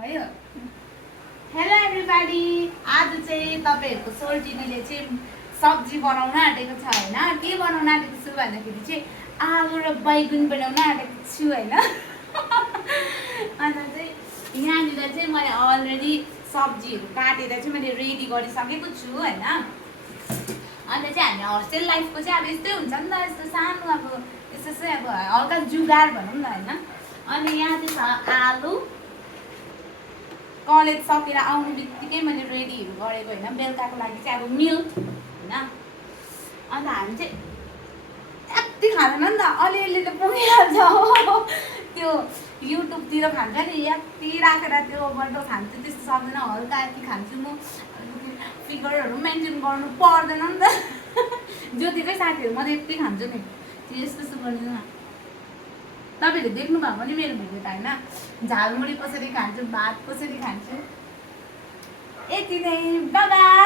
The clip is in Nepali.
भयो। हेलो एभ्रिबडी, आज चाहिँ तपाईँहरूको सोल्टिनीले चाहिँ सब्जी बनाउन आँटेको छ होइन। के बनाउन आँटेको छु भन्दाखेरि चाहिँ आलु र बैगुन बनाउन आँटेको छु होइन। अन्त चाहिँ यहाँनिर चाहिँ मैले अलरेडी सब्जीहरू काटेर चाहिँ मैले रेडी गरिसकेको छु होइन। अन्त चाहिँ हामी होस्टेल लाइफको चाहिँ अब यस्तै हुन्छ नि त, यस्तो सानो अब यस्तो चाहिँ अब हल्का जुगाड भनौँ न होइन। अनि यहाँ चाहिँ छ आलु, कलेज सकेर आउनु बित्तिकै मैले रेडीहरू गरेको होइन, बेलुकाको लागि चाहिँ अब मिल्क होइन। अन्त हामी चाहिँ यति खाँदैन नि त, अलिअलि त पुगिहाल्छ हो। त्यो युट्युबतिर खान्छ नि, यति राखेर त्यो बड्डो खान्छु त्यस्तो सक्दैन, हल्का यति खान्छु म। फिगरहरू मेन्टेन गर्नु पर्दैन नि त। ज्योतिकै साथीहरू म त यति खान्छु नि, यस्तो यस्तो गर्दैन। तपाईँहरूले देख्नु भएको नि मेरो भिडियो त होइन, झालमुरी कसरी खान्छु, भात कसरी खान्छु। यति नै, बाइ बाइ।